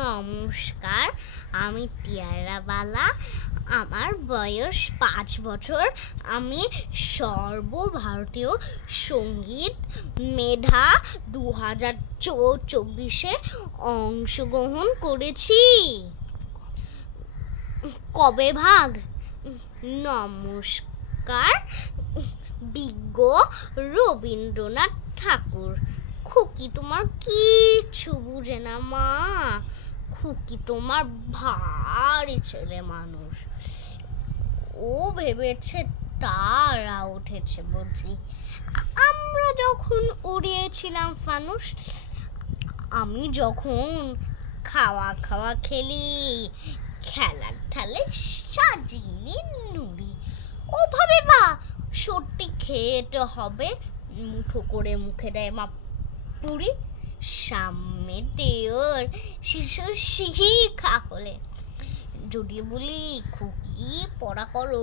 নমস্কার, আমি টিয়ারা বালা। আমার বয়স 5 বছর। আমি সর্বভারতীয় সঙ্গীত মেধা 2024-এ অংশগ্রহণ করেছি। কবে ভাগ? নমস্কার, বিজ্ঞ রবীন্দ্রনাথ ঠাকুর। খুকি তোমার কিচ্ছু বুঝে না মা। খুকি তোমার ভারী ছেলে মানুষ। ও ভেবেছে তারা উঠেছে বুঝি। আমরা যখন উড়িয়েছিলাম ফানুস, আমি যখন খাওয়া খাওয়া খেলি, খেলার থালে সাজিয়ে নুড়ি। ওভাবে বা সত্যি খেতে হবে, মুঠো করে মুখে দেয় মা পুরি। সামনে দেওর শিশু সিহি খাকলে। যদি বলি খুকি পড়া করো,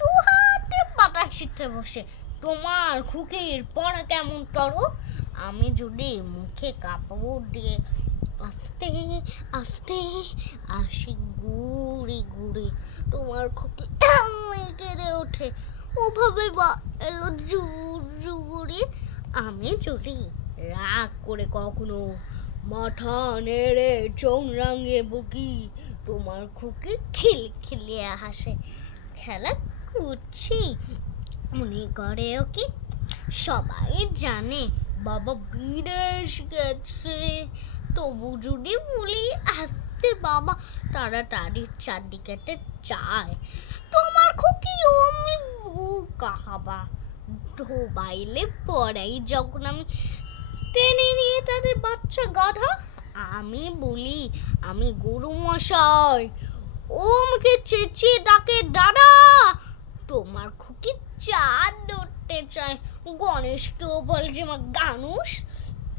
2 হাতে পাতা ছিটতে বসে। তোমার খুকির পড়া কেমন করো? আমি যদি মুখে কাপড় দিয়ে আস্তে আস্তে আসি গুড়ি গুড়ি, তোমার খুকি কেঁদে ওঠে। ওভাবে বা এলো জুড়ি। আমি যদি রাগ করে কখনো মাথা নেড়ে চোখ রাঙিয়ে বকি, তোমার খুকি খিলখিলিয়ে হাসে। খেলা করছি মনে করে ওকে। সবাই জানে বাবা বিদেশ গেছে, তবু যদি বলি আসতে বাবা তাড়াতাড়ি চারদিকেতে চায়। তোমার খুকি অমনি কাহাবা ঢোবাইলে পড়াই যখন আমি টেনে নিয়ে তাদের বাচ্চা গাধা। আমি বলি আমি গরু মশাই, ও আমাকে চেঁচিয়ে ডাকে দাদা। তোমার খুকি চাঁদ ধরতে চায়, গণেশকেও বলে যে মা গানুষ।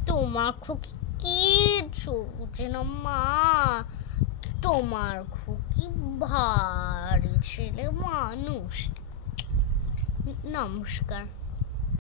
তোমার খুকি কিচ্ছু বুঝে না মা। তোমার খুকি ভারী ছেলে মানুষ। নমস্কার।